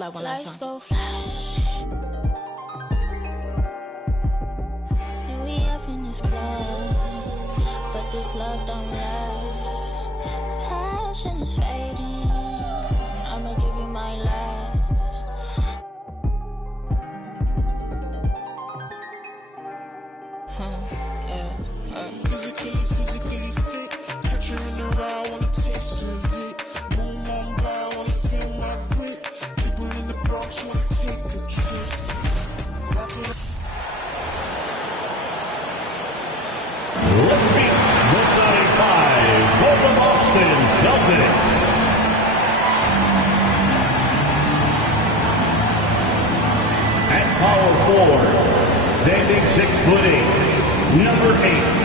love on that song. Go flash. And we up in this club, but this love don't last. Passion is fading. I'ma give you my last. Physically fit. Catch you in the ride, I wanna taste of it. Boom on by, wanna feel my grip. People in the Bronx wanna take a trip. Rock it up. Let's meet the starting five for the Boston Celtics. At power forward, standing 6'8", number 8.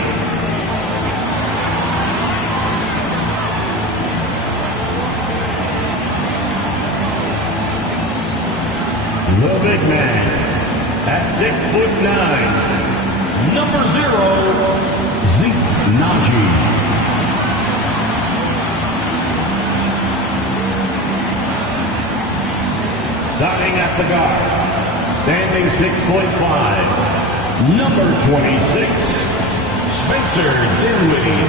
The big man at 6'9", number 0, Zeke Naji. Starting at the guard, standing 6'5", number 26, Spencer Dinwiddie.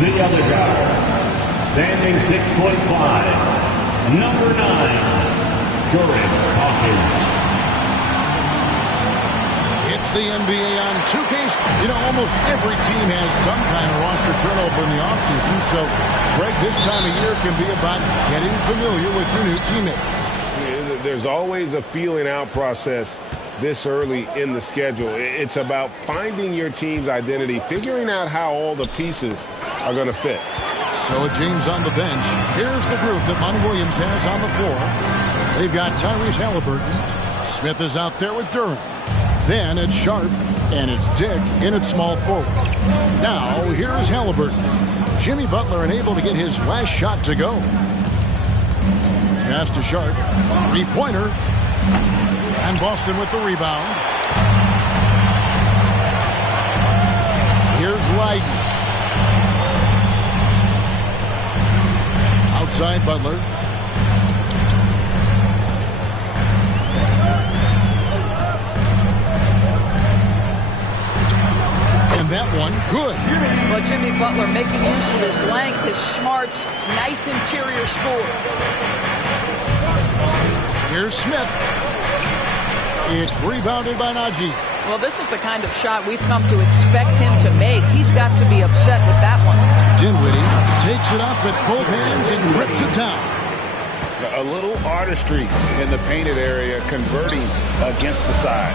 The other guard, standing 6'5", number 9, Jordan Hawkins. It's the NBA on 2K. You know, almost every team has some kind of roster turnover in the offseason. So, Greg, this time of year can be about getting familiar with your new teammates. There's always a feeling out process this early in the schedule. It's about finding your team's identity, figuring out how all the pieces are going to fit. So with James on the bench, here's the group that Monty Williams has on the floor. They've got Tyrese Halliburton. Smith is out there with Durant. Then it's Sharp, and it's Dick in at small forward. Now, here's Halliburton. Jimmy Butler unable to get his last shot to go. Pass to Sharp. Three-pointer. And Boston with the rebound. Here's Leiden. Outside Butler. And that one, good. Well, Jimmy Butler making use of his length, his smarts, nice interior score. Here's Smith. It's rebounded by Naji. Well, this is the kind of shot we've come to expect him to make. He's got to be upset with that one. Dinwiddie takes it up with both hands and rips it down. A little artistry in the painted area, converting against the size.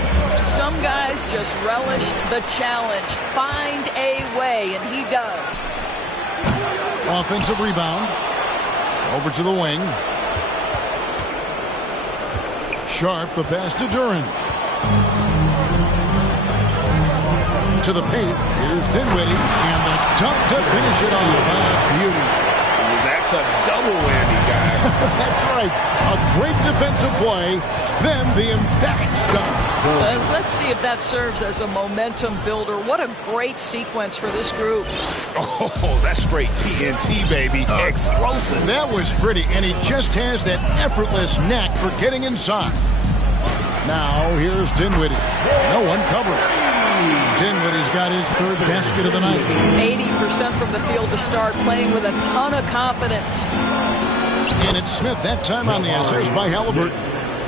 Some guys just relish the challenge. Find a way, and he does. Offensive rebound. Over to the wing. Sharp, the pass to Durant. To the paint. Here's Dinwiddie. And the dunk to finish it off. Beauty. That's a double whammy, guys. That's right. A great defensive play. Then the emphatic dunk. Let's see if that serves as a momentum builder. What a great sequence for this group. Oh, that's straight TNT, baby. Explosive. That was pretty, and he just has that effortless knack for getting inside. Now, here's Dinwiddie. No one covered. Dinwiddie's got his third basket of the night. 80% from the field to start, playing with a ton of confidence. And it's Smith that time on the assist by Halliburton.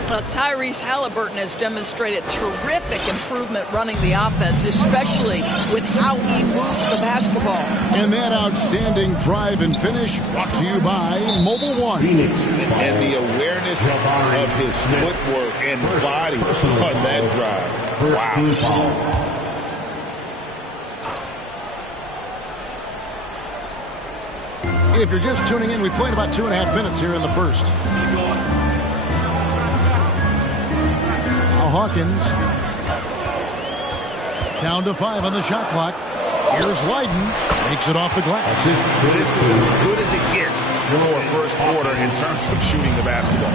Well, Tyrese Halliburton has demonstrated terrific improvement running the offense, especially with how he moves the basketball. And that outstanding drive and finish brought to you by Mobile One. And the awareness of his footwork and body on that drive. Wow. If you're just tuning in, we played about 2.5 minutes here in the first. Now Hawkins. Down to 5 on the shot clock. Here's Leiden. Makes it off the glass. This is as good as it gets for a first quarter in terms of shooting the basketball.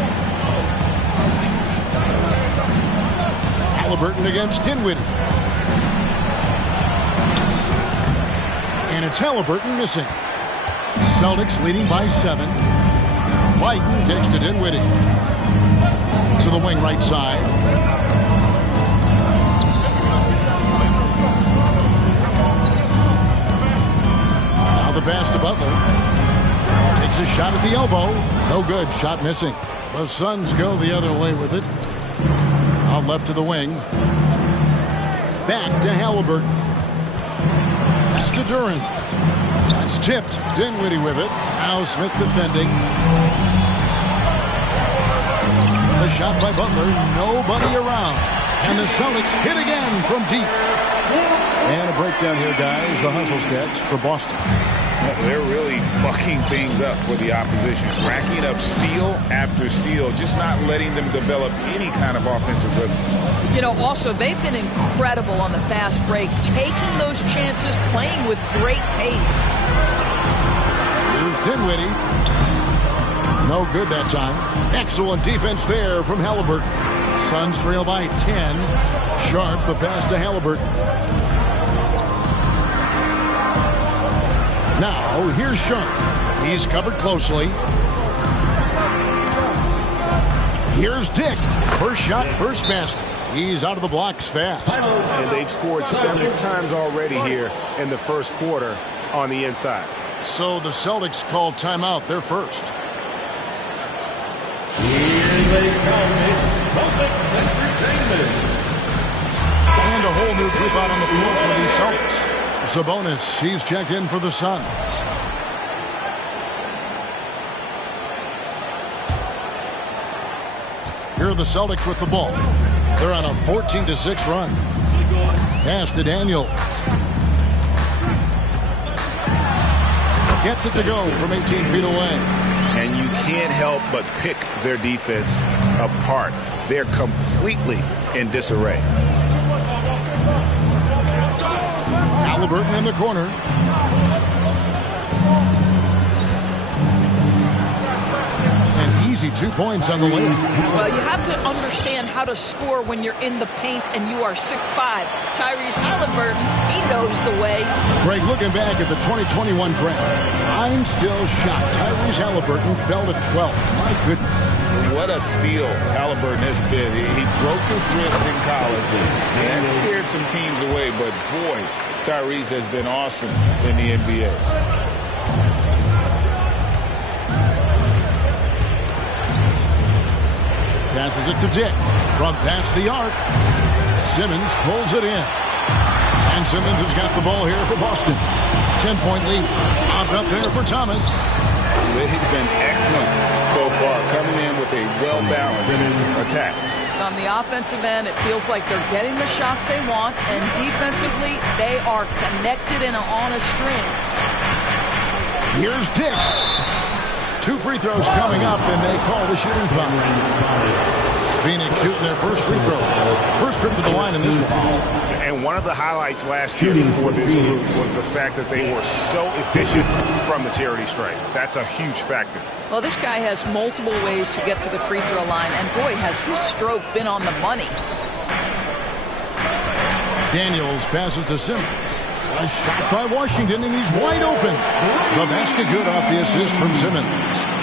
Halliburton against Dinwiddie. And it's Halliburton missing. Celtics leading by 7. Biden kicks to Dinwiddie. To the wing right side. Now the pass to Butler. Takes a shot at the elbow. No good. Shot missing. The Suns go the other way with it. Out left to the wing. Back to Halliburton. Pass to Duren. That's tipped. Dinwiddie with it. Now Smith defending. The shot by Butler. Nobody around. And the Celtics hit again from deep. And a breakdown here, guys. The hustle stats for Boston. They're really mucking things up for the opposition. Racking up steal after steal. Just not letting them develop any kind of offensive rhythm. You know, also, they've been incredible on the fast break. Taking those chances, playing with great pace. Here's Dinwiddie. No good that time. Excellent defense there from Halliburton. Suns trail by 10. Sharp, the pass to Halliburton. Now, here's Sharp. He's covered closely. Here's Dick. First shot, first basket. He's out of the blocks fast. And they've scored several times already here in the first quarter on the inside. So the Celtics called timeout. They're first. Here they come. It's Celtics Entertainment. And a whole new group out on the floor for these Celtics. Sabonis, he's checked in for the Suns. Here are the Celtics with the ball. They're on a 14-6 run. Pass to Daniels. Gets it to go from 18 feet away. And you can't help but pick their defense apart. They're completely in disarray. Halliburton in the corner. An easy 2 points on the way. Well, you have to understand how to score when you're in the paint and you are 6'5". Tyrese Halliburton, he knows the way. Greg, looking back at the 2021 draft, I'm still shocked. Tyrese Halliburton fell to 12th. My goodness. What a steal Halliburton has been. He broke his wrist in college. That scared some teams away, but boy, Tyrese has been awesome in the NBA. Passes it to Dick. From past the arc. Simmons pulls it in. And Simmons has got the ball here for Boston. 10-point lead. Popped up there for Thomas. They've been excellent so far, coming in with a well-balanced attack. On the offensive end, it feels like they're getting the shots they want, and defensively, they are connected and on a string. Here's Dick. 2 free throws coming up, and they call the shooting foul. Phoenix shooting their first free throws. First trip to the line in this one. And one of the highlights last year for this group was the fact that they were so efficient from the charity stripe. That's a huge factor. Well, this guy has multiple ways to get to the free throw line, and boy, has his stroke been on the money. Daniels passes to Simmons. A shot by Washington, and he's wide open. The basket good off the assist from Simmons.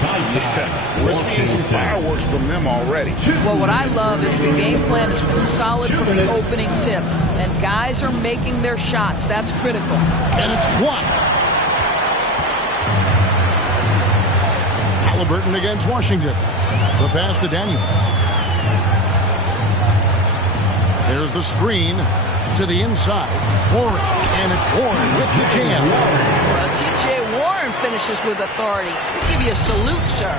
Yeah, we're seeing some fireworks from them already. Well, what I love is the game plan has been solid from the opening tip, and guys are making their shots. That's critical. And it's blocked. Halliburton against Washington. The pass to Daniels. There's the screen to the inside. Warren, and it's Warren with the jam. Well, T.J. Warren finishes with authority. We give you a salute, sir.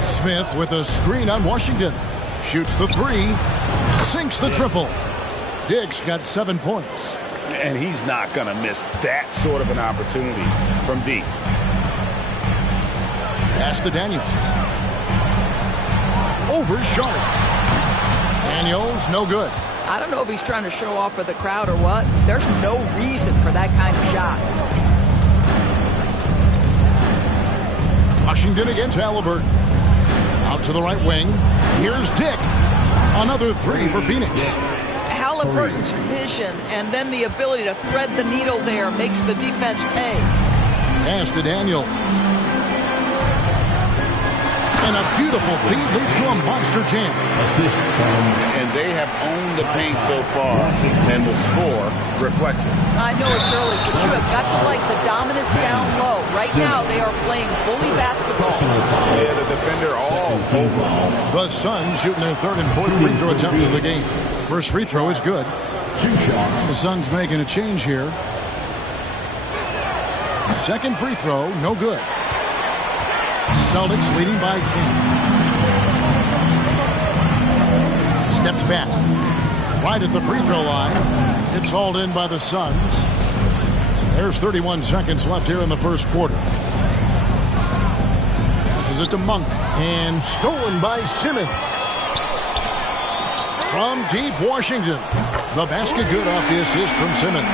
Smith with a screen on Washington. Shoots the 3. Sinks the triple. Diggs got 7 points. And he's not going to miss that sort of an opportunity from deep. Pass to Daniels. Over Sharp. Daniels, no good. I don't know if he's trying to show off for the crowd or what. There's no reason for that kind of shot. Washington against Halliburton. Out to the right wing. Here's Dick. Another 3 for Phoenix. Halliburton's vision and then the ability to thread the needle there makes the defense pay. Pass to Daniel. And a beautiful feed leads to a monster jam. Assist from And they have owned the paint so far, and the score reflects it. I know it's early, but you have got to like the dominance down low. Right now, they are playing bully basketball. Yeah, the defender all over. The Suns shooting their third and fourth free throw attempts of the game. First free throw is good. 2 shots. The Suns making a change here. Second free throw, no good. Celtics leading by 10. Steps back. Right at the free throw line. It's hauled in by the Suns. There's 31 seconds left here in the first quarter. This is it to Monk. And stolen by Simmons. From deep Washington. The basket good off the assist from Simmons.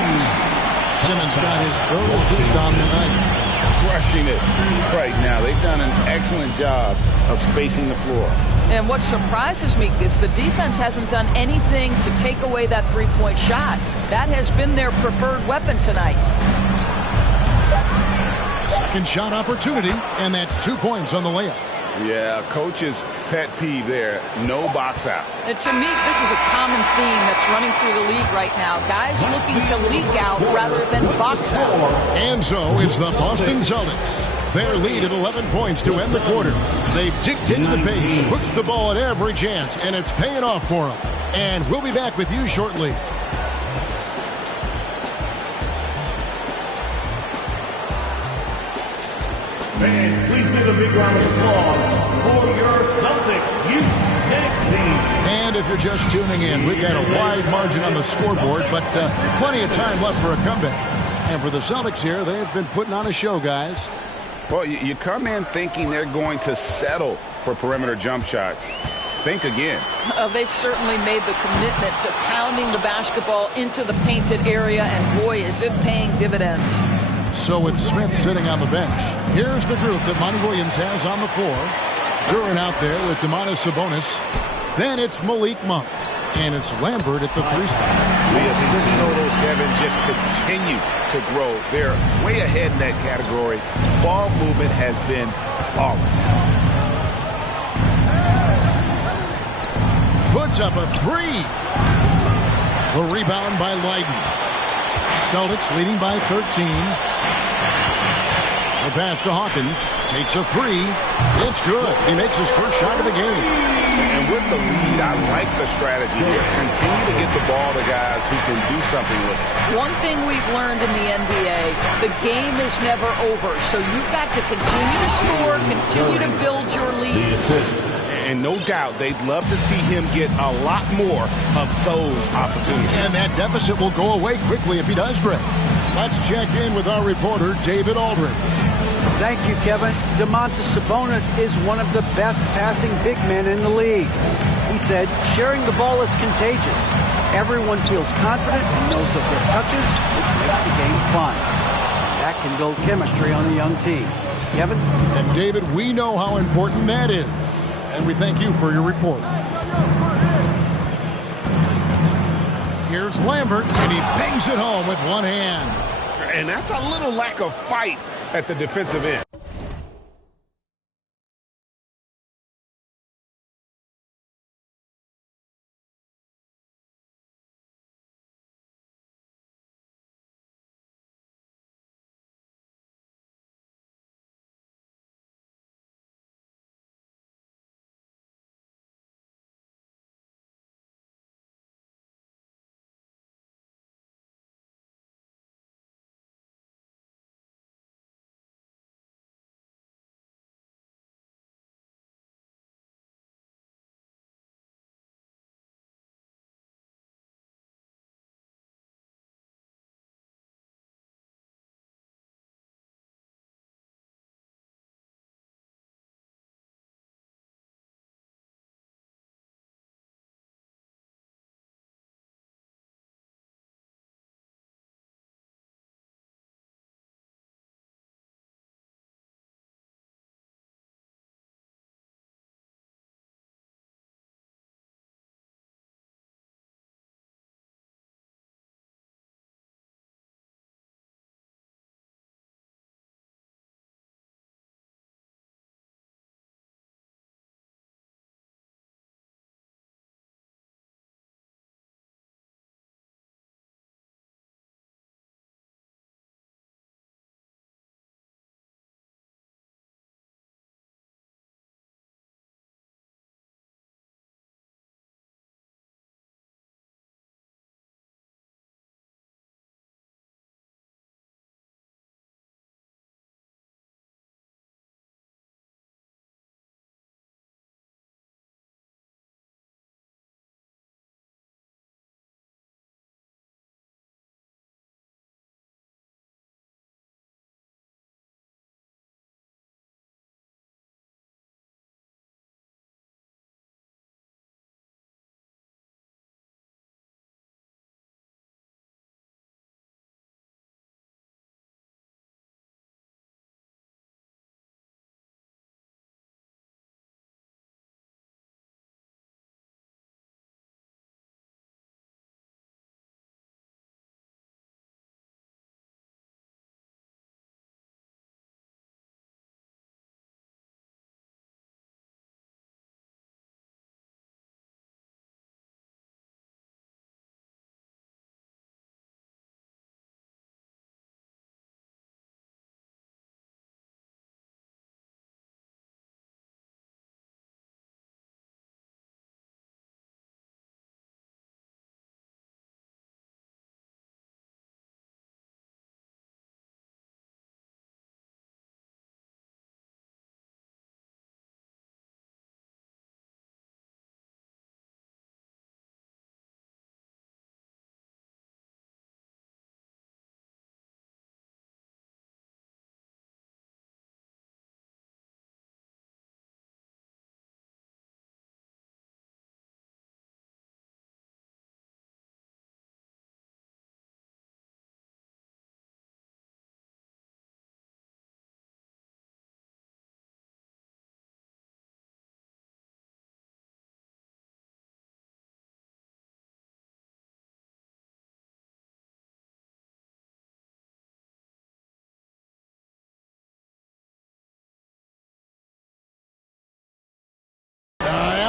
Simmons got his third assist on the night. Crushing it right now. They've done an excellent job of spacing the floor. And what surprises me is the defense hasn't done anything to take away that three-point shot. That has been their preferred weapon tonight. Second shot opportunity, and that's 2 points on the layup. Yeah, coach's pet peeve there. No box out. And to me, this is a common theme that's running through the league right now. Guys looking to leak out rather than box out. And so it's the Boston Celtics. Their lead at 11 points to end the quarter. They've dictated the pace, pushed the ball at every chance, and it's paying off for them. And we'll be back with you shortly. Fans, please give a big round of applause for your Celtics Youth Next team. And if you're just tuning in, we've got a wide margin on the scoreboard, but plenty of time left for a comeback. And for the Celtics here, they've been putting on a show, guys. Well, you come in thinking they're going to settle for perimeter jump shots. Think again. They've certainly made the commitment to pounding the basketball into the painted area, and boy, is it paying dividends. So with Smith sitting on the bench, here's the group that Monty Williams has on the floor. Duran out there with Domantas Sabonis. Then it's Malik Monk. And it's Lambert at the 3 spot. The assist totals, Kevin, just continue to grow. They're way ahead in that category. Ball movement has been flawless. Puts up a 3. The rebound by Leiden. Celtics leading by 13. The pass to Hawkins. Takes a 3. It's good. He makes his first shot of the game. And with the lead, I like the strategy here. Continue to get the ball to guys who can do something with it. One thing we've learned in the NBA, the game is never over. So you've got to continue to score, continue to build your lead. And no doubt, they'd love to see him get a lot more of those opportunities. And that deficit will go away quickly if he does, Greg. Let's check in with our reporter, David Aldridge. Thank you, Kevin. Domantas Sabonis is one of the best passing big men in the league. He said, sharing the ball is contagious. Everyone feels confident and knows that their touches, which makes the game fun. That can build chemistry on a young team. Kevin? And David, we know how important that is. And we thank you for your report. Here's Lambert, and he bangs it home with one hand. And that's a little lack of fight at the defensive end.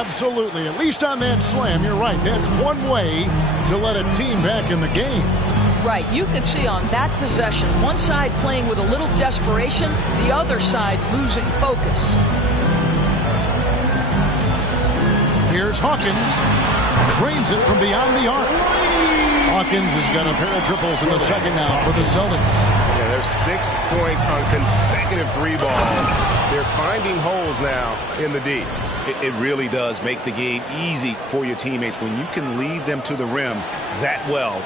Absolutely. At least on that slam, you're right. That's one way to let a team back in the game. Right. You can see on that possession, one side playing with a little desperation, the other side losing focus. Here's Hawkins. Drains it from beyond the arc. Hawkins has got a pair of triples in the second now for the Celtics. Yeah, there's 6 points on consecutive three balls. They're finding holes now in the D. It really does make the game easy for your teammates when you can lead them to the rim that well.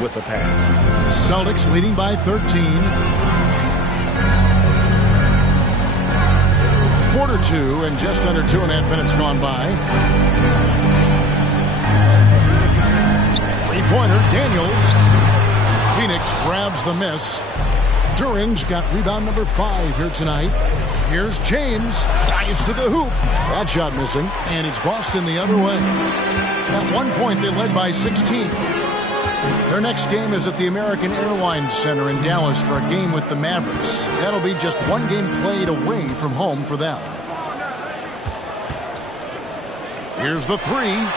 With the pass. Celtics leading by 13. Quarter 2 and just under 2.5 minutes gone by. Three-pointer, Daniels. Phoenix grabs the miss. During's got rebound number 5 here tonight. Here's James. Dives to the hoop. That shot missing. And it's Boston the other way. At one point, they led by 16. Their next game is at the American Airlines Center in Dallas for a game with the Mavericks. That'll be just one game played away from home for them. Here's the three.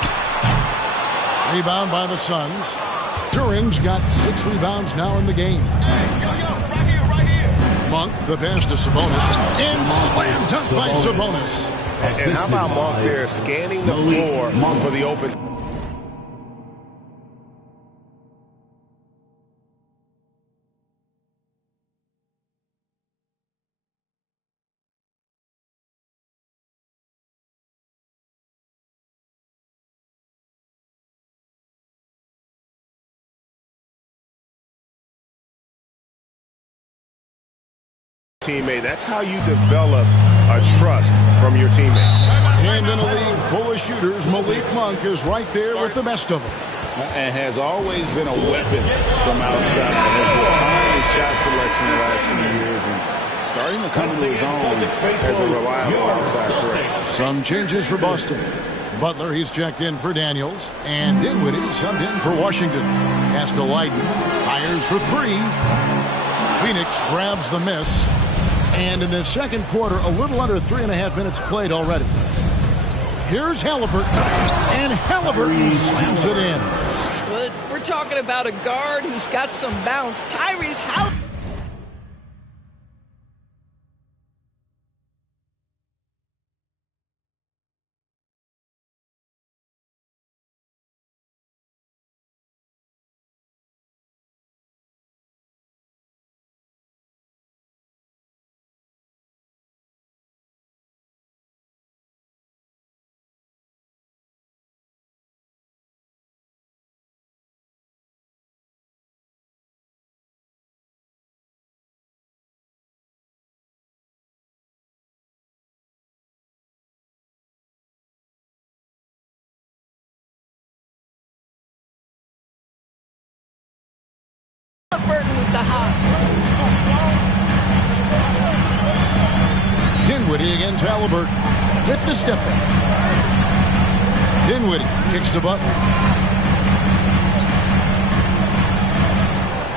Rebound by the Suns. During's got 6 rebounds now in the game. Right here. Monk, the pass to Sabonis. And slam dunk by Sabonis. And how about Monk there scanning the floor for the open. Teammate, that's how you develop a trust from your teammates. And in a league full of shooters, Malik Monk is right there with the best of them. And has always been a weapon from outside. Has refined his shot selection the last few years and starting to come to his own as a reliable outside threat. Some changes for Boston. Butler, he's checked in for Daniels. And Dinwiddie subbed in for Washington. Pass to Leiden. Fires for 3. Phoenix grabs the miss. And in the second quarter, a little under 3.5 minutes played already. Here's Halliburton. And Halliburton slams it in. But we're talking about a guard who's got some bounce. Tyrese Halliburton. With the hops. Dinwiddie against Halliburton with the step back. Dinwiddie kicks to Butler.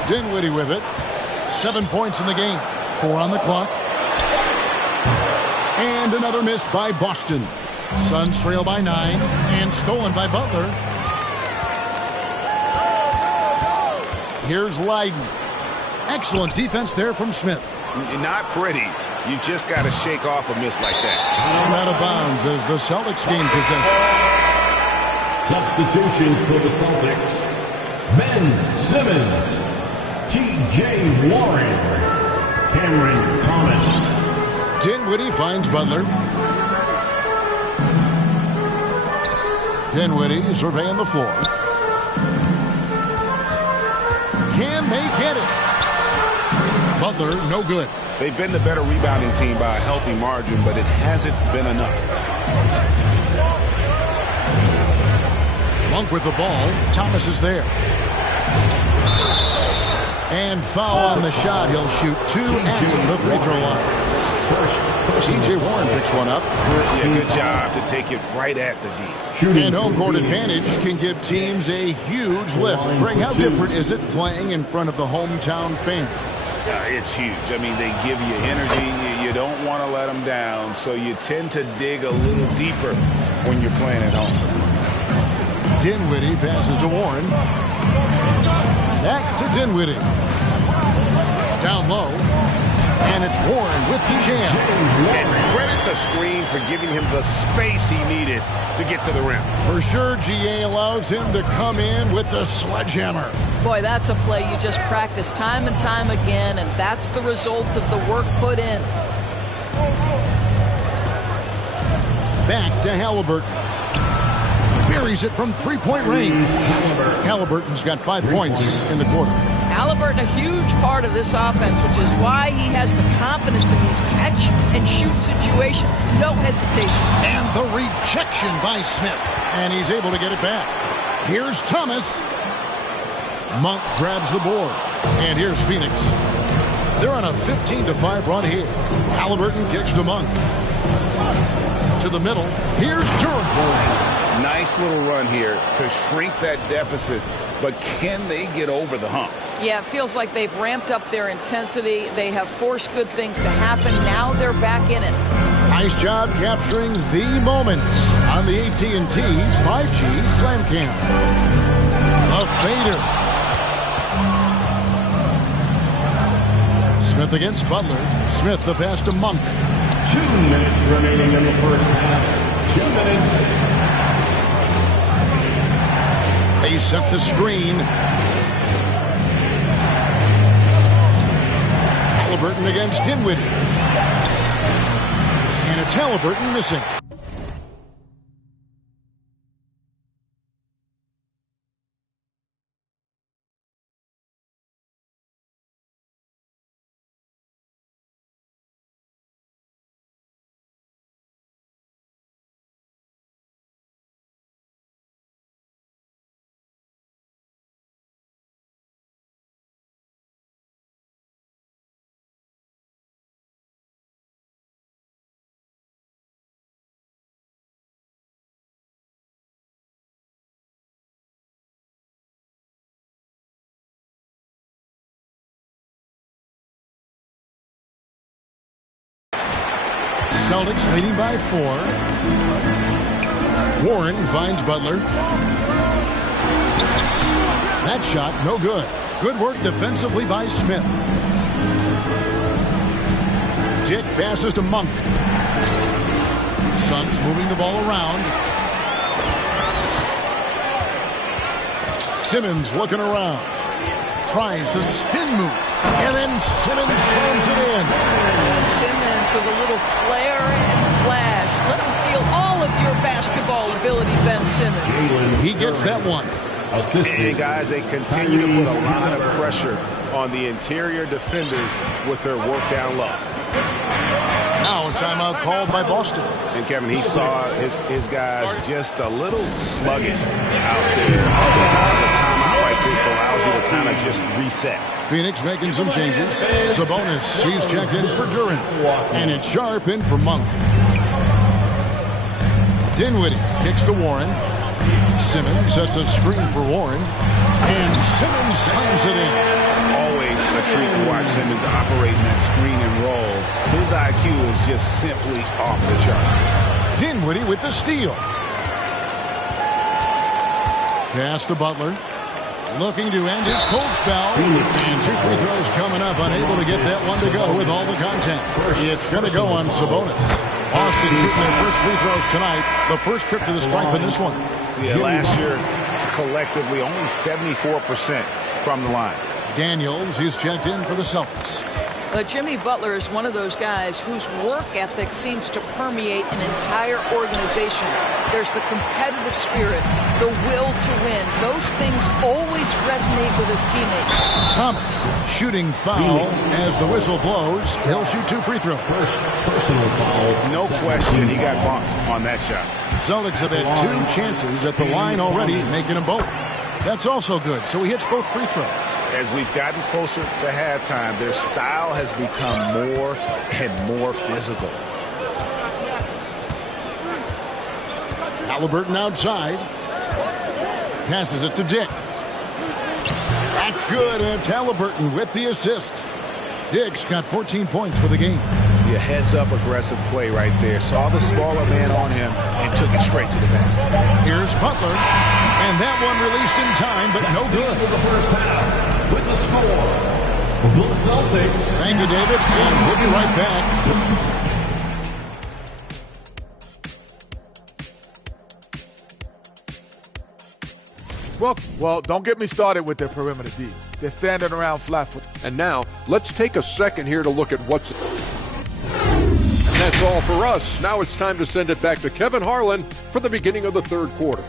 Dinwiddie with it. 7 points in the game. 4 on the clock. And another miss by Boston. Suns trail by 9 and stolen by Butler. Here's Leiden. Excellent defense there from Smith. Not pretty. You've just got to shake off a miss like that. And out of bounds as the Celtics gain possession. Substitutions for the Celtics. Ben Simmons. T.J. Warren. Cameron Thomas. Dinwiddie finds Butler. Dinwiddie surveying the floor. Can they get it? Butler, no good. They've been the better rebounding team by a healthy margin, but it hasn't been enough. Monk with the ball. Thomas is there. And foul on the shot. He'll shoot 2 at the free throw line. T.J. Warren picks one up. Yeah, good job to take it right at the D. And home court advantage can give teams a huge lift. Greg, how different is it playing in front of the hometown fans? It's huge. I mean, they give you energy. You don't want to let them down, so you tend to dig a little deeper when you're playing at home. Dinwiddie passes to Warren. Back to Dinwiddie. Down low. And it's Warren with the jam. And credit the screen for giving him the space he needed to get to the rim. For sure, GA allows him to come in with the sledgehammer. Boy, that's a play you just practice time and time again, and that's the result of the work put in. Back to Halliburton. Buries it from three-point range. Halliburton's got 5 points in the quarter. Halliburton, a huge part of this offense, which is why he has the confidence in these catch-and-shoot situations. No hesitation. And the rejection by Smith. And he's able to get it back. Here's Thomas. Monk grabs the board. And here's Phoenix. They're on a 15-5 run here. Halliburton kicks to Monk. To the middle. Here's Durant. Nice little run here to shrink that deficit, but can they get over the hump? Yeah, it feels like they've ramped up their intensity. They have forced good things to happen. Now they're back in it. Nice job capturing the moments on the AT&T 5G Slam Cam. A fader. Smith against Butler. Smith the pass to Monk. 2 minutes remaining in the first half. 2 minutes. They set the screen. Halliburton against Dinwiddie. And it's Halliburton missing. Celtics leading by 4. Warren finds Butler. That shot, no good. Good work defensively by Smith. Dick passes to Monk. Suns moving the ball around. Simmons looking around. Tries the spin move. And then Simmons slams it in. Simmons with a little flair and flash. Let him feel all of your basketball ability, Ben Simmons. He gets that one. Hey, guys, they continue to put a lot of pressure on the interior defenders with their work down low. Now a timeout called by Boston. And, Kevin, he saw his guys just a little sluggish out there. Oftentimes a timeout like this allows you to kind of just reset. Phoenix making some changes. Sabonis, he's checked in for Durant. And it's Sharp in for Monk. Dinwiddie kicks to Warren. Simmons sets a screen for Warren. And Simmons slams it in. Always a treat to watch Simmons operating that screen and roll. His IQ is just simply off the chart. Dinwiddie with the steal. Pass to Butler. Looking to end his cold spell. And 2 free throws coming up. Unable to get that one to go with all the contact. It's going to go on Sabonis. Boston shooting their first free throws tonight. The first trip to the stripe in this one. Yeah, last year, collectively, only 74% from the line. Daniels, he's checked in for the Celtics. Jimmy Butler is one of those guys whose work ethic seems to permeate an entire organization. There's the competitive spirit, the will to win. Those things always resonate with his teammates. Thomas, shooting foul as the whistle blows. He'll shoot 2 free throws. Personal foul. No question, he got bumped on that shot. Celtics have had 2 chances at the line already, making them both. That's also good, so he hits both free throws. As we've gotten closer to halftime, their style has become more and more physical. Haliburton outside. Passes it to Dick. That's good, and it's Haliburton with the assist. Dick's got 14 points for the game. Yeah, heads-up aggressive play right there. Saw the smaller man on him and took it straight to the basket. Here's Butler, and that one released in time, but no good. The first half with the score. The Celtics. Thank you, David, and we'll be right back. Well, don't get me started with their perimeter D. They're standing around flat-foot. And now, let's take a second here to look at what's... And that's all for us. Now it's time to send it back to Kevin Harlan for the beginning of the third quarter.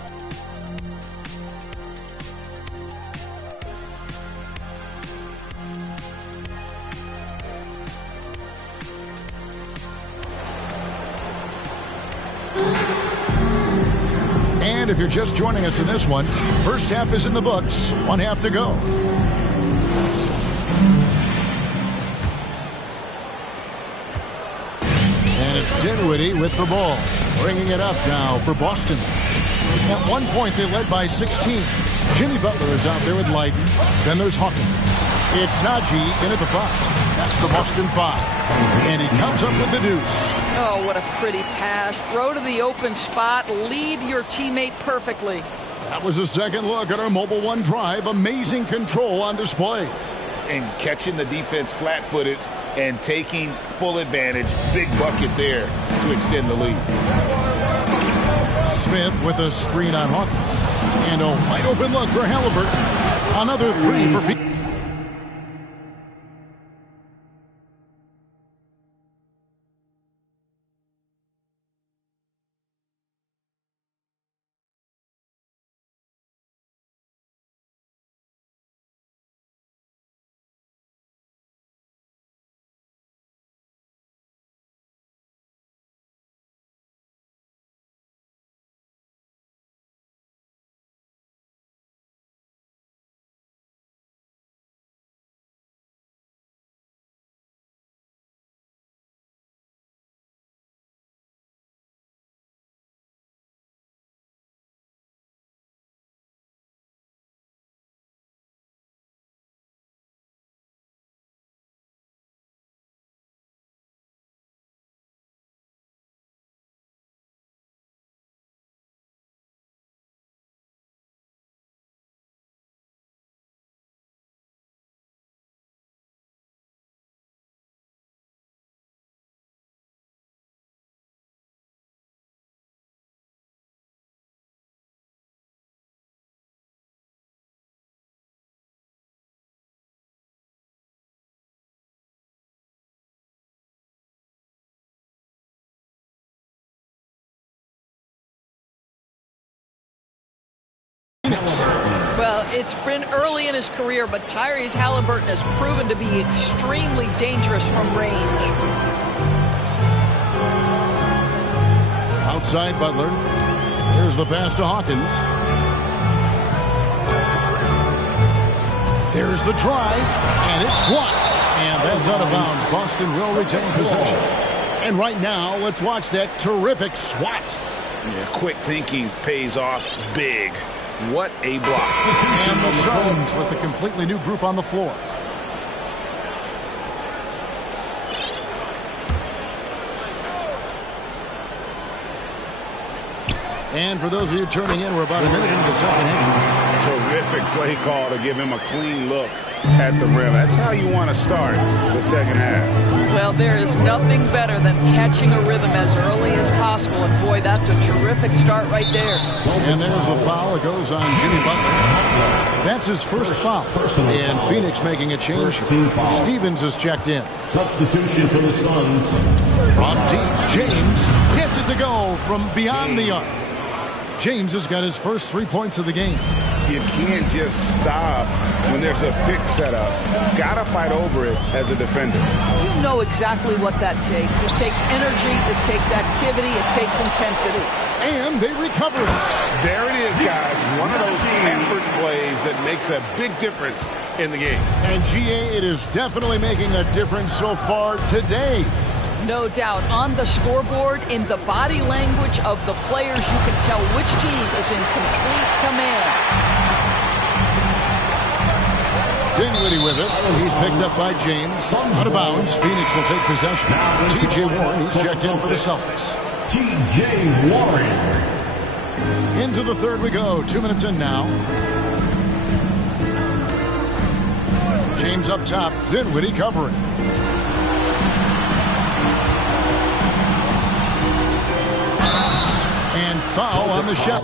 And if you're just joining us in this one, first half is in the books. 1 half to go. And it's Dinwiddie with the ball. Bringing it up now for Boston. At one point, they led by 16. Jimmy Butler is out there with Leiden. Then there's Hawkins. It's Najee in at the 5. That's the Boston 5. And he comes up with the deuce. Oh, what a pretty pass. Throw to the open spot. Lead your teammate perfectly. That was a second look at our Mobile One drive. Amazing control on display. And catching the defense flat-footed and taking full advantage. Big bucket there to extend the lead. Smith with a screen on Hawkins. And a wide open look for Haliburton. Another 3 for Phoenix. Well, it's been early in his career, but Tyrese Haliburton has proven to be extremely dangerous from range. Outside Butler. Here's the pass to Hawkins. There's the drive, and it's blocked. And that's out of bounds. Boston will retain possession. And right now, let's watch that terrific swat. Yeah, quick thinking pays off big. What a block. And the Suns with a completely new group on the floor. And for those of you turning in, we're about a minute into the second half. Terrific play call to give him a clean look at the rim. That's how you want to start the second half. Well, there is nothing better than catching a rhythm as early as possible. And boy, Boy, that's a terrific start right there. And there's the foul. It goes on Jimmy Butler. That's his first foul. And Phoenix making a change. Stevens is checked in. Substitution for the Suns. From deep, James gets it to go from beyond the arc. James has got his first 3 points of the game. You can't just stop when there's a pick set up. Got to fight over it as a defender. You know exactly what that takes. It takes energy, it takes activity, it takes intensity. And they recover it. There it is, guys. One of those effort plays that makes a big difference in the game. And GA, it is definitely making a difference so far today. No doubt. On the scoreboard, in the body language of the players, you can tell which team is in complete command. Dinwiddie with it. He's picked up by James. Out of bounds. Phoenix will take possession. T.J. Warren, who's checked in for the Celtics. T.J. Warren. Into the third we go. 2 minutes in now. James up top. Dinwiddie covering. And foul on the shot.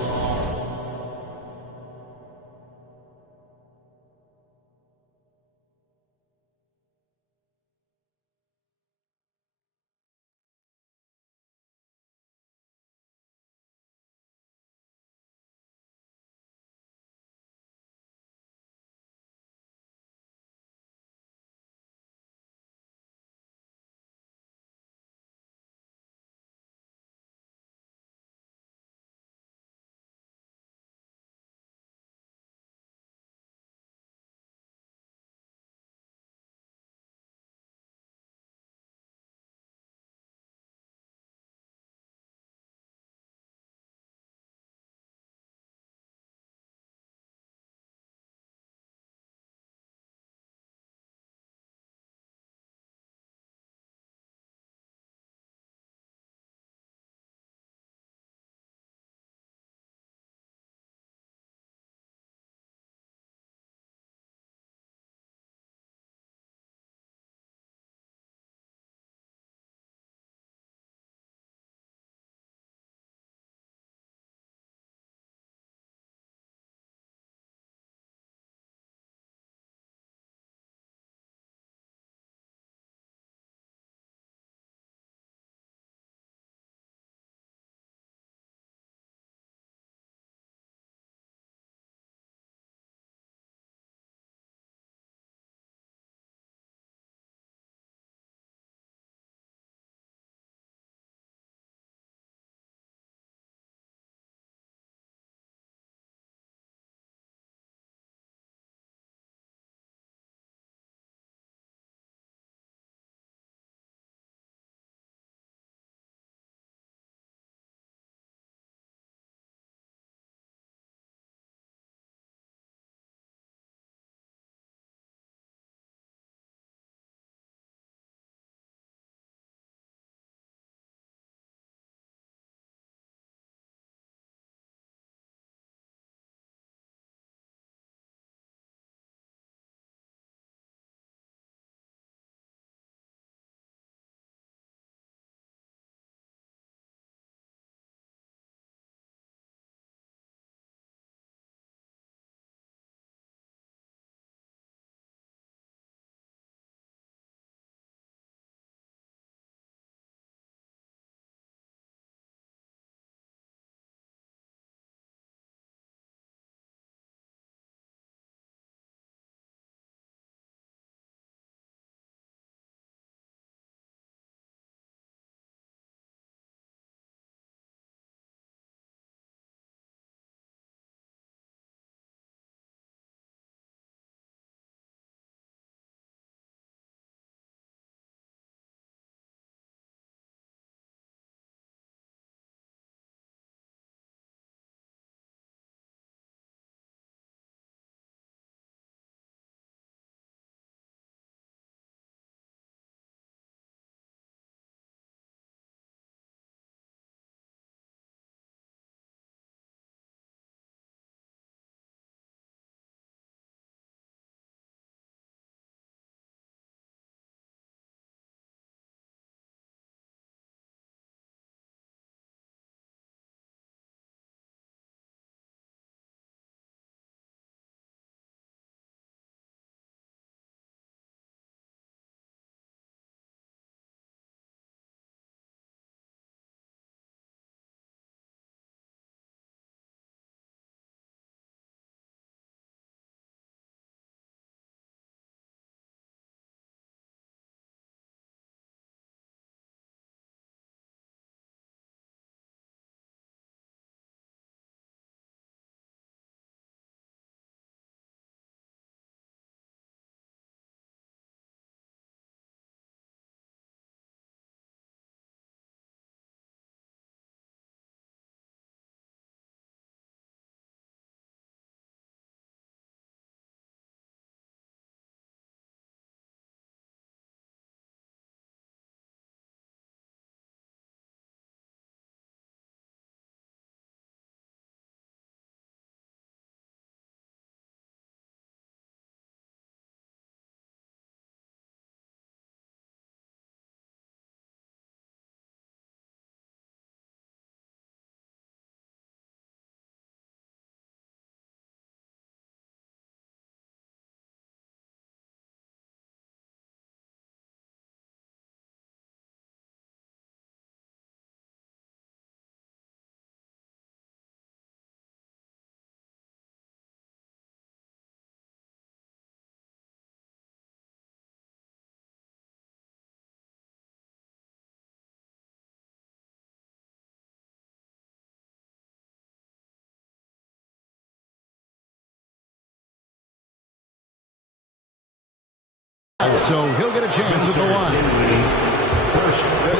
So he'll get a chance at the line.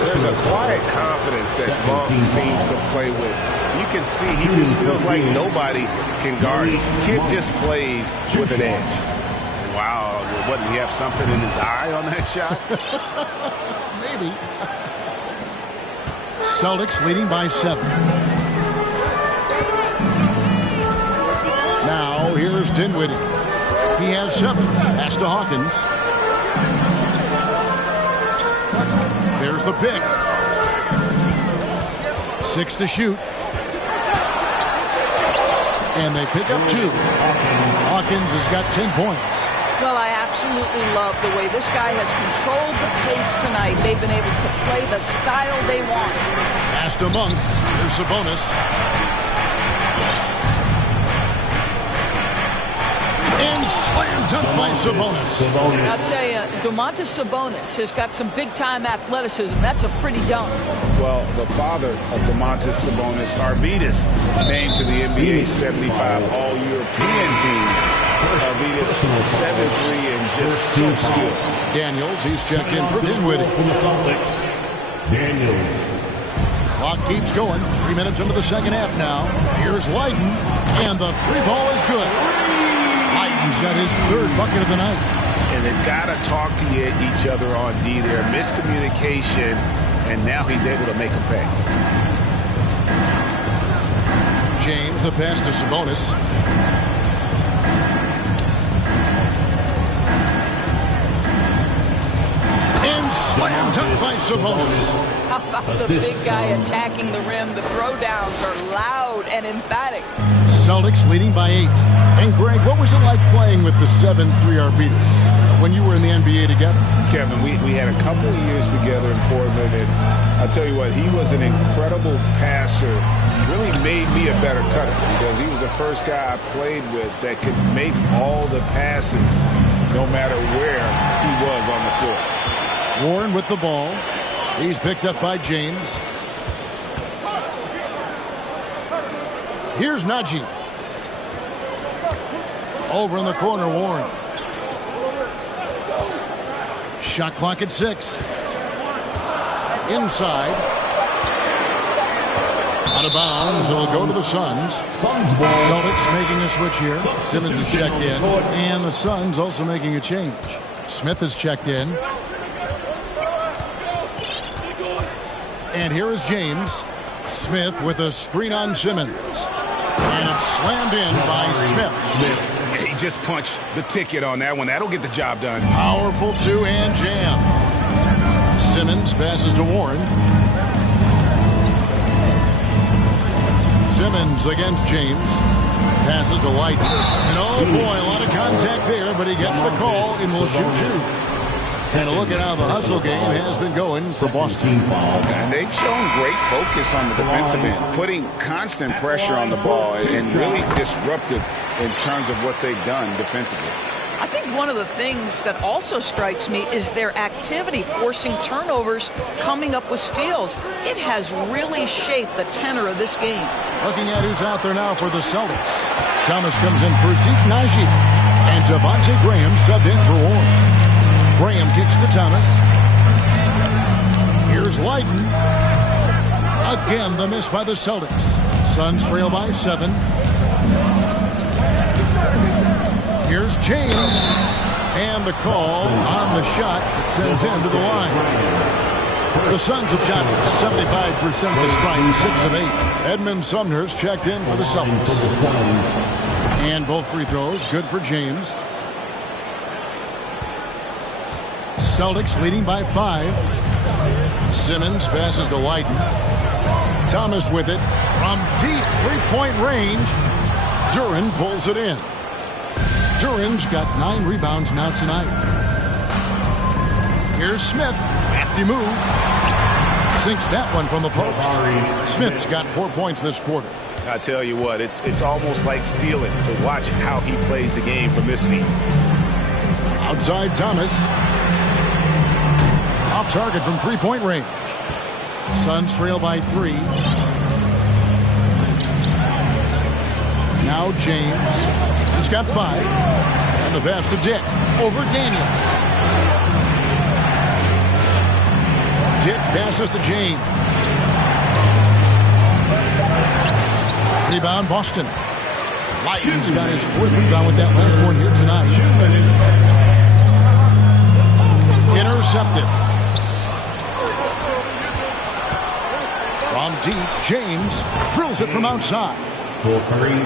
There's a quiet confidence that Monk seems to play with. You can see he just feels like nobody can guard him. Kid just plays with an edge. Wow, what, did he have something in his eye on that shot? Maybe. Celtics leading by 7. Now here's Dinwiddie. He has 7. Pass to Hawkins. There's the pick. 6 to shoot. And they pick up 2. Hawkins has got 10 points. Well, I absolutely love the way this guy has controlled the pace tonight. They've been able to play the style they want. Pass to Monk. Here's Sabonis. And slam dunk by Sabonis. I'll tell you, Domantas Sabonis has got some big-time athleticism. That's a pretty dunk. Well, the father of Domantas Sabonis, Arvydas, named to the NBA 75 All-European team. Arvydas, 7'3", and just so skilled. Daniels, he's checked in for Dinwiddie. Daniels. Clock keeps going. 3 minutes into the second half now. Here's Leiden, and the 3-ball is good. Leiden's got his 3rd bucket of the night. And they've got to talk to each other on D there. Miscommunication, and now he's able to make a pay. James, the pass to Sabonis. And slam dunk by Sabonis. How about the big guy attacking the rim? The throwdowns are loud and emphatic. Celtics leading by 8. And Greg, what was it like playing with the 7'3" Arvydas when you were in the NBA together? Kevin, we had a couple of years together in Portland, and I'll tell you what, he was an incredible passer. Really made me a better cutter because he was the first guy I played with that could make all the passes no matter where he was on the floor. Warren with the ball. He's picked up by James. Here's Najee. Over in the corner, Warren. Shot clock at 6. Inside. Out of bounds. It'll go to the Suns. Celtics making a switch here. Simmons is checked in. And the Suns also making a change. Smith is checked in. And here is James. Smith with a screen on Simmons. And it's slammed in by Smith. He just punched the ticket on that one. That'll get the job done. Powerful two-hand jam. Simmons passes to Warren. Simmons against James. Passes to Leiden. And oh boy, a lot of contact there, but he gets the call and will shoot 2. And a look at how the hustle game has been going for Boston. And they've shown great focus on the defensive end, putting constant pressure on the ball and really disruptive in terms of what they've done defensively. I think one of the things that also strikes me is their activity, forcing turnovers, coming up with steals. It has really shaped the tenor of this game. Looking at who's out there now for the Celtics. Thomas comes in for Zeke Najee. And Devontae Graham subbed in for Warren. Graham kicks to Thomas. Here's Leiden. Again, the miss by the Celtics. Suns trail by 7. Here's James. And the call on the shot that sends him to the line. The Suns have shot 75% of the strike, 6 of 8. Edmund Sumner's checked in for the Celtics. And both free throws, good for James. Celtics leading by 5. Simmons passes to Leiden. Thomas with it from deep three-point range. Duren pulls it in. Duren's got 9 rebounds now tonight. Here's Smith. Crafty move. Sinks that one from the post. Smith's got 4 points this quarter. I tell you what, it's almost like stealing to watch how he plays the game from this seat. Outside Thomas. Off target from three-point range. Suns trail by 3. Now James. He's got 5. And the pass to Dick. Over Daniels. Dick passes to James. Rebound, Boston. Lightning's got his 4th rebound with that last one here tonight. Intercepted. From deep, James drills it from outside.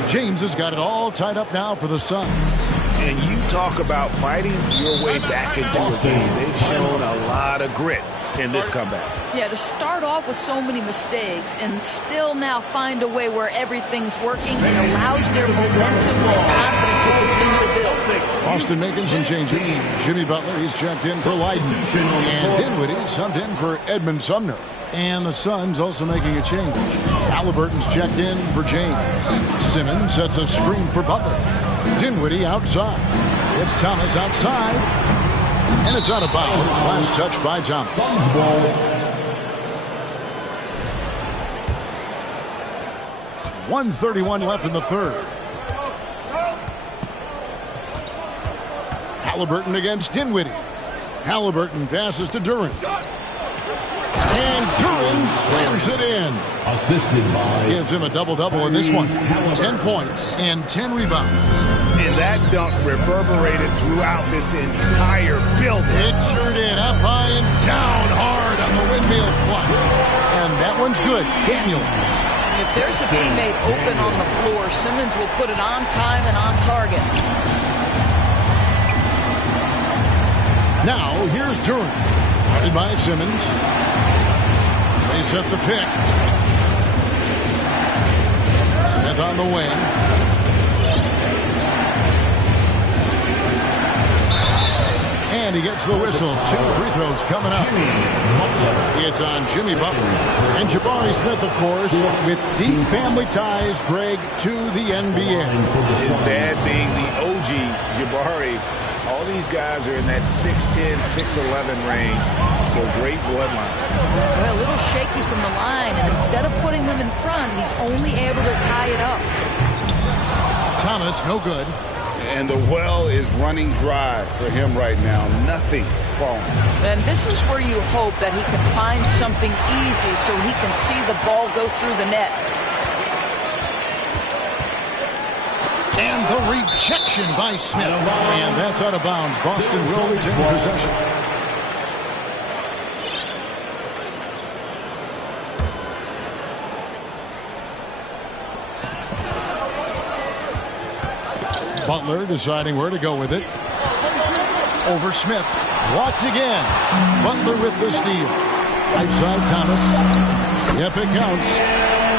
James has got it all tied up now for the Suns. And you talk about fighting your way back into a game. They've shown a lot of grit in this comeback. Yeah, to start off with so many mistakes and still now find a way where everything's working, it allows their momentum and confidence to continue to build. Boston making some changes. Jimmy Butler, he's checked in for Leiden. And Dinwiddie subbed in for Edmund Sumner. And the Suns also making a change. Halliburton's checked in for James. Simmons sets a screen for Butler. Dinwiddie outside. It's Thomas outside. And it's out of bounds. Last touch by Thomas. 1:31 left in the third. Halliburton against Dinwiddie. Halliburton passes to Duren. And Duren slams it in. Assisted by. Gives him a double-double in this one. 10 points and 10 rebounds. And that dunk reverberated throughout this entire building. It sure did. Up high and down hard on the windmill plot. And that one's good. Daniels. If there's a teammate open on the floor, Simmons will put it on time and on target. Now, here's Duren. Guarded by Simmons. They set the pick. Smith on the wing. And he gets the whistle. 2 free throws coming up. It's on Jimmy Butler. And Jabari Smith, of course, with deep family ties, Greg, to the NBA. His dad being the OG Jabari. All these guys are in that 6'10", 6'11" range. So great bloodline. Well, a little shaky from the line, and instead of putting them in front, he's only able to tie it up. Thomas, no good. And the well is running dry for him right now. Nothing falling. And this is where you hope that he can find something easy so he can see the ball go through the net. And the rejection by Smith. And that's out of bounds. Boston will retain possession. Butler deciding where to go with it. Over Smith. Blocked again. Butler with the steal. Right side, Thomas. Yep, it counts.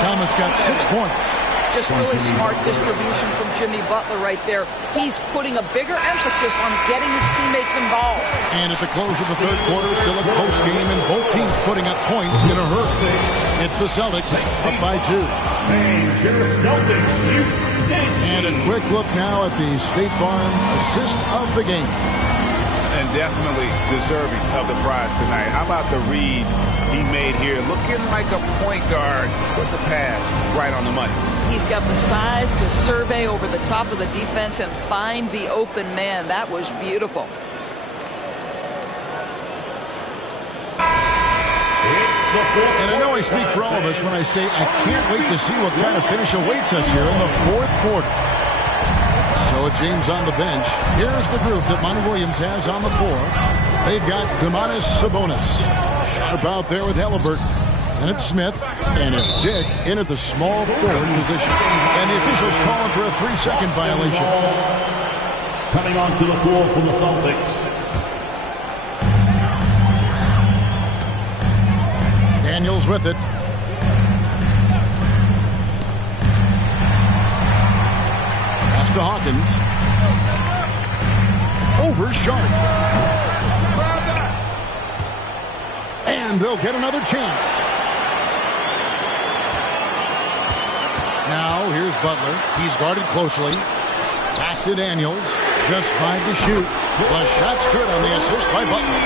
Thomas got 6 points. Just really smart distribution from Jimmy Butler right there. He's putting a bigger emphasis on getting his teammates involved. And at the close of the third quarter, still a close game, and both teams putting up points in a hurry. It's the Celtics up by 2. And a quick look now at the State Farm assist of the game. And definitely deserving of the prize tonight. How about the read he made here? Looking like a point guard with the pass right on the money. He's got the size to survey over the top of the defense and find the open man. That was beautiful. And I know I speak for all of us when I say I can't wait to see what kind of finish awaits us here in the fourth quarter. So with James on the bench, here's the group that Monty Williams has on the floor. They've got Domantas Sabonis. Sharp out there with Halliburton. And it's Smith. And it's Dick in at the small forward position. And the officials calling for a 3-second violation. Coming onto the floor for the Celtics. Daniels with it. Pass to Hawkins. Over Sharp. And they'll get another chance. Now here's Butler. He's guarded closely. Back to Daniels. Just 5 to shoot. The shot's good on the assist by Butler.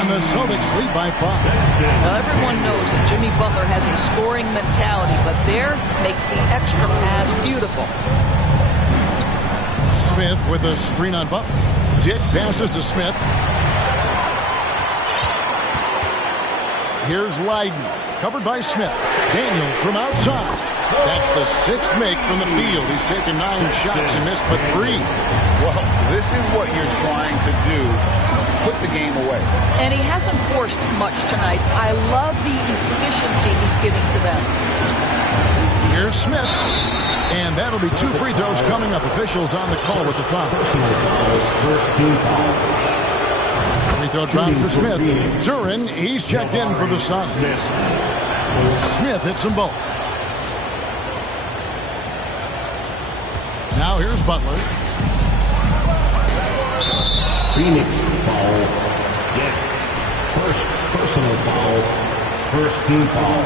And the Celtics lead by 5. Well, everyone knows that Jimmy Butler has a scoring mentality, but there makes the extra pass beautiful. Smith with a screen on Butler. Dick passes to Smith. Here's Leiden, covered by Smith. Daniels from outside. That's the 6th make from the field. He's taken 9 shots and missed but 3. Well, this is what you're trying to do. Put the game away. And he hasn't forced much tonight. I love the efficiency he's giving to them. Here's Smith. And that'll be 2 free throws coming up. Officials on the call with the foul. First team foul. Free throw drop for Smith. Duren, he's checked in for the Suns. Smith hits them both. Now here's Butler. Phoenix foul. Yeah. First personal foul. First team foul.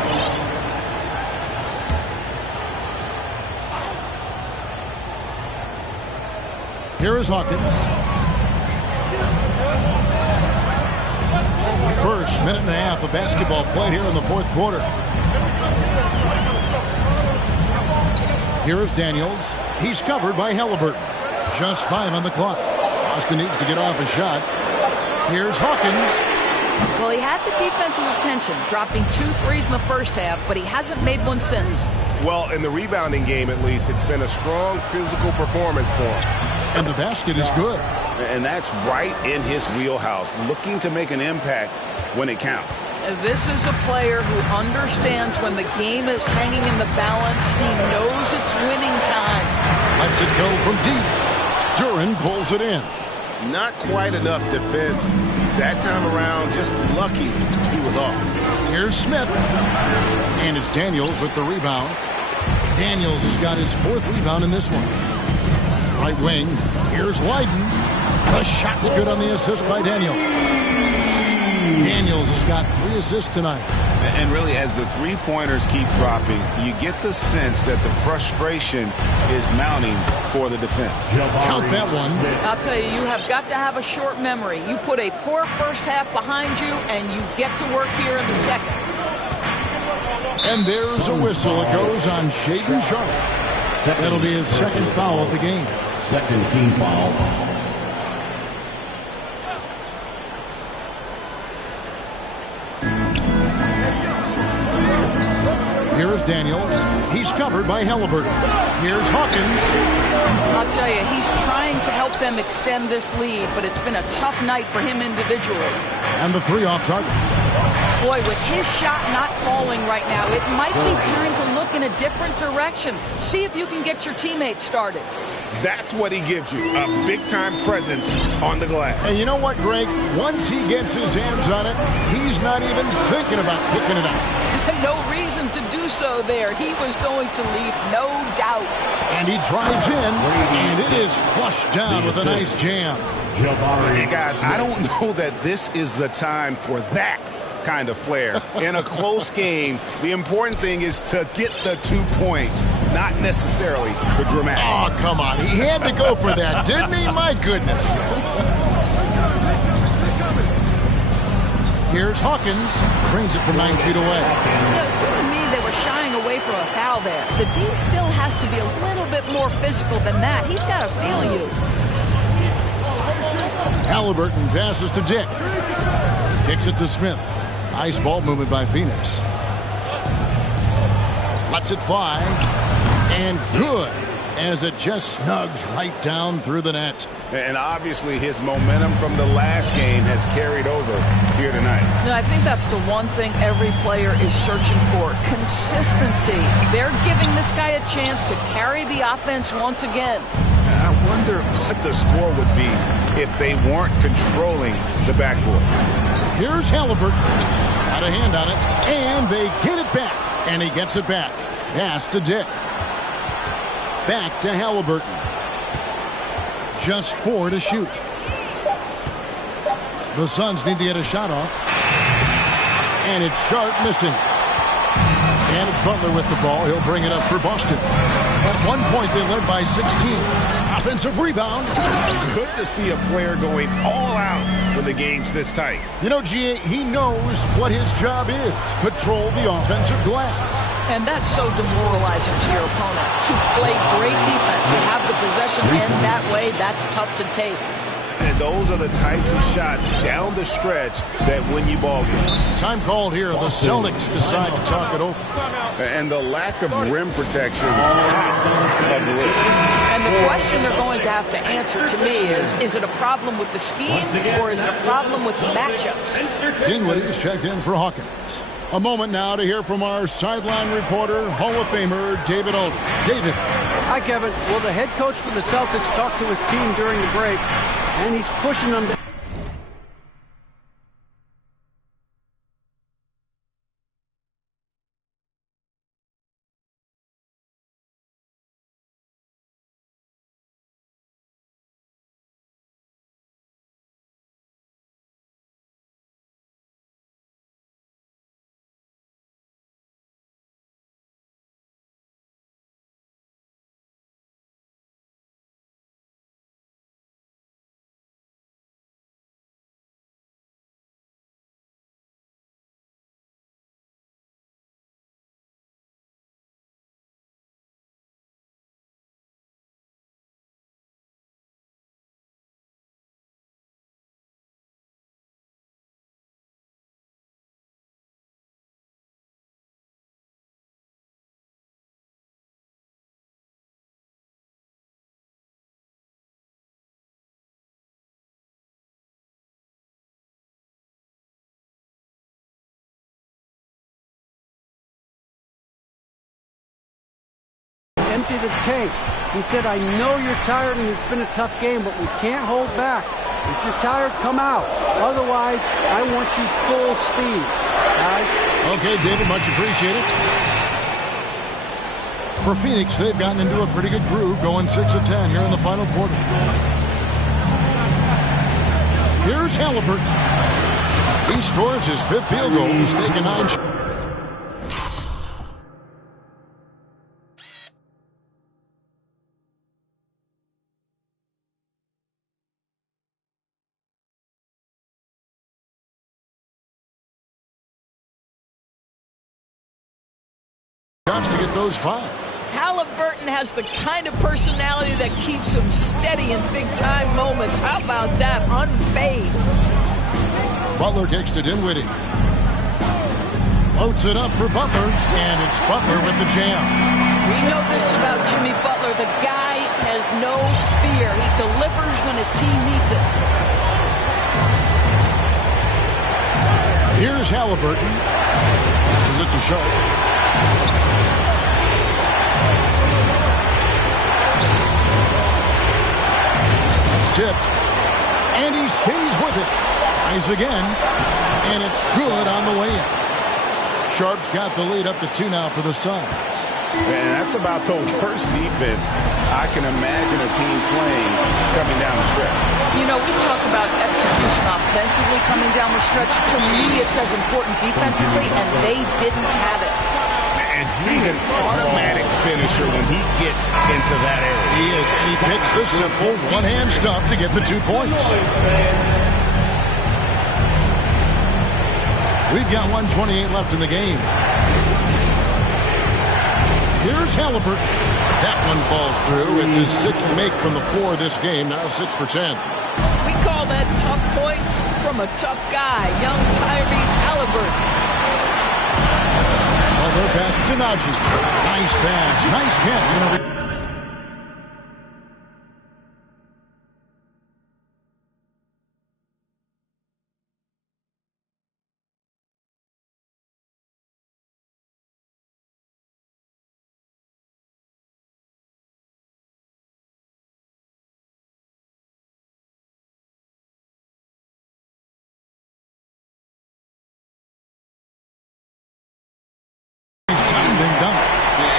Here is Hawkins. First minute and a half of basketball played here in the 4th quarter. Here is Daniels. He's covered by Halliburton. Just 5 on the clock. Boston needs to get off a shot. Here's Hawkins. Well, he had the defense's attention, dropping 2 threes in the first half, but he hasn't made one since. Well, in the rebounding game, at least, it's been a strong physical performance for him. And the basket is good. And that's right in his wheelhouse, looking to make an impact when it counts. This is a player who understands when the game is hanging in the balance. He knows it's winning time. Lets it go from deep. Duren pulls it in. Not quite enough defense that time around. Just lucky he was off. Here's Smith. And it's Daniels with the rebound. Daniels has got his 4th rebound in this one. Right wing. Here's Leiden. The shot's good on the assist by Daniels. Daniels has got 3 assists tonight. And really, as the three-pointers keep dropping, you get the sense that the frustration is mounting for the defense. Count that one. I'll tell you, you have got to have a short memory. You put a poor first half behind you, and you get to work here in the second. And there's a whistle. It goes on Shaedon Sharpe. That'll be his 2nd foul of the game. Second team foul. Here's Daniels. He's covered by Halliburton. Here's Hawkins. I'll tell you, he's trying to help them extend this lead, but it's been a tough night for him individually. And the 3 off target. Boy, with his shot not falling right now, it might be time to look in a different direction. See if you can get your teammates started. That's what he gives you, a big-time presence on the glass. And you know what, Greg? Once he gets his hands on it, he's not even thinking about kicking it out. No reason to do so there. He was going to leave, no doubt. And he drives in, and it is flushed down with a nice jam. Hey, guys, I don't know that this is the time for that kind of flair. In a close game, the important thing is to get the 2 points, not necessarily the dramatics. Oh, come on. He had to go for that, didn't he? My goodness. Here's Hawkins. Trains it from 9 feet away. It seemed to me they were shying away from a foul there. The D still has to be a little bit more physical than that. He's got to feel you. Halliburton passes to Dick. Kicks it to Smith. Nice ball movement by Phoenix. Lets it fly. And good, as it just snugs right down through the net. And obviously his momentum from the last game has carried over here tonight. No, I think that's the one thing every player is searching for. Consistency. They're giving this guy a chance to carry the offense once again. I wonder what the score would be if they weren't controlling the backboard. Here's Halliburton. Got a hand on it. And they get it back. And he gets it back. Pass to Dick. Back to Halliburton. Just 4 to shoot. The Suns need to get a shot off. And it's Sharpe missing. And it's Butler with the ball. He'll bring it up for Boston. At one point, they led by 16. Offensive rebound. Good to see a player going all out when the game's this tight. You know, G.A., he knows what his job is. Patrol the offensive glass. And that's so demoralizing to your opponent. To play great defense, you have the possession, and that way, that's tough to take. And those are the types of shots down the stretch that win you ball games. Time called here. The Celtics decide to talk it over. And the lack of rim protection, top of the list. And the question they're going to have to answer to me is it a problem with the scheme or is it a problem with the matchups? Dinwiddie's checked in for Hawkins. A moment now to hear from our sideline reporter, Hall of Famer David Aldridge. David. Hi, Kevin. Well, the head coach for the Celtics talked to his team during the break, and he's pushing them to... empty the tank. He said, I know you're tired and it's been a tough game, but we can't hold back. If you're tired, come out. Otherwise, I want you full speed, guys. Okay, David, much appreciated. For Phoenix, they've gotten into a pretty good groove, going 6 of 10 here in the final quarter. Here's Halliburton. He scores his 5th field goal. He's taken 9 shots. To get those 5. Halliburton has the kind of personality that keeps him steady in big-time moments. How about that? Unfazed. Butler kicks to Dinwiddie. Floats it up for Butler, and it's Butler with the jam. We know this about Jimmy Butler. The guy has no fear. He delivers when his team needs it. Here's Halliburton. This is it to Sharp. Tipped, and he stays with it. Tries again, and it's good on the way in. Sharp's got the lead up to 2 now for the Suns. Man, that's about the worst defense I can imagine a team playing coming down the stretch. You know, we talk about execution offensively coming down the stretch. To me, it's as important defensively, and they didn't have it. And he's an automatic finisher when he gets into that area. He is, and he picks the simple one-hand stuff to get the 2 points. We've got 1:28 left in the game. Here's Halliburton. That one falls through. It's his 6th make from the floor this game, now 6 for 10. We call that tough points from a tough guy, young Tyrese Halliburton. Their pass to Najee. Nice pass. Nice catch.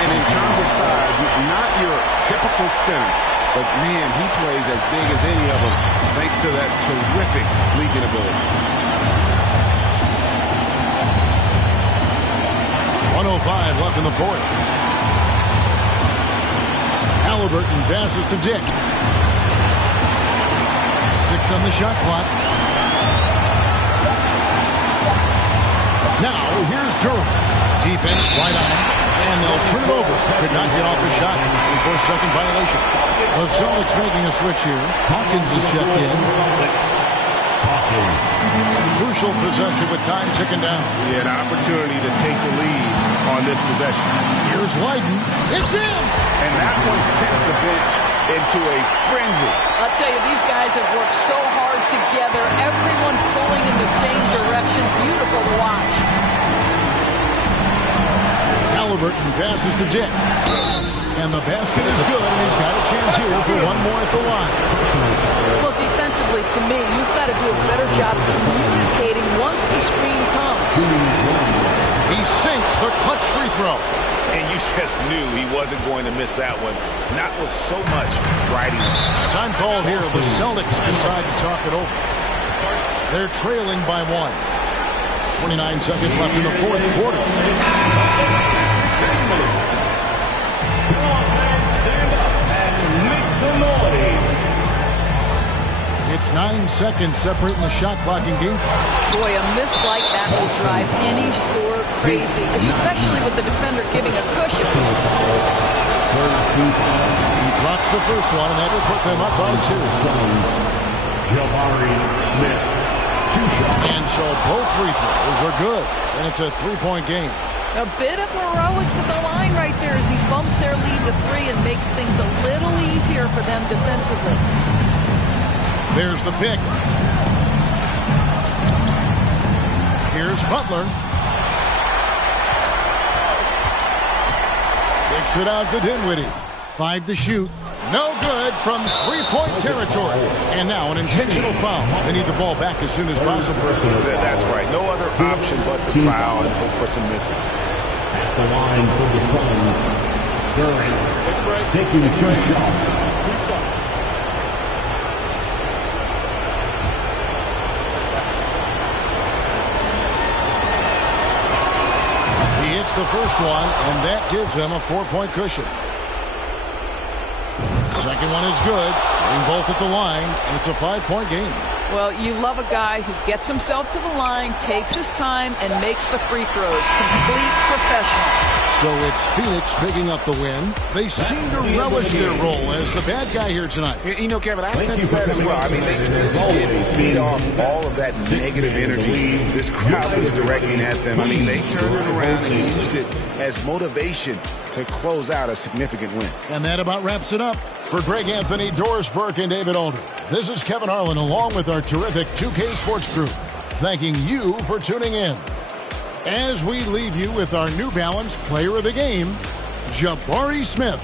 And in terms of size, not your typical center, but man, he plays as big as any of them thanks to that terrific leaping ability. 1:05 left in the 4th. Halliburton passes to Dick. 6 on the shot clock. Now, here's Durham. Defense right on him. And they'll turn it over. Could not get off a shot. 24-second violation. The Celtics making a switch here. Hawkins is checked in. Crucial possession with time ticking down. He had an opportunity to take the lead on this possession. Here's Lydon. It's in! And that one sends the bench into a frenzy. I'll tell you, these guys have worked so hard together. Everyone pulling in the same direction. Beautiful to watch. Halliburton passes to Dick. And the basket is good, and he's got a chance here for one more at the line. Well, defensively, to me, you've got to do a better job communicating once the screen comes. He sinks the clutch free throw. And you just knew he wasn't going to miss that one. Not with so much riding. Time called here. The Celtics decide to talk it over. They're trailing by 1. 29 seconds left in the fourth quarter. It's 9 seconds separating the shot clock in game. Boy, a miss like that will drive any scorer crazy, especially with the defender giving a cushion. He drops the first one, and that will put them up by 2. Jabari Smith. 2 shots. And so both free throws are good, and it's a 3-point game. A bit of heroics at the line right there as he bumps their lead to 3 and makes things a little easier for them defensively. There's the pick. Here's Butler. Kicks it out to Dinwiddie. 5 to shoot. No good from 3-point territory. And now an intentional foul. They need the ball back as soon as possible. That's right. No other option but to foul and hope for some misses. At the line for the Suns. Durant taking 2 shots. The first one, and that gives them a 4-point cushion. Second one is good, getting both at the line, and it's a 5-point game. Well, you love a guy who gets himself to the line, takes his time, and makes the free throws. Complete professional. So it's Phoenix picking up the win. They seem to relish their role as the bad guy here tonight. You know, Kevin, I sense that as well. I mean, they really did feed off all of that negative energy this crowd was directing at them. I mean, they turned it around and used it as motivation to close out a significant win. And that about wraps it up. For Greg Anthony, Doris Burke, and David Alder, this is Kevin Harlan along with our terrific 2K Sports crew, thanking you for tuning in. As we leave you with our New Balance Player of the Game, Jabari Smith.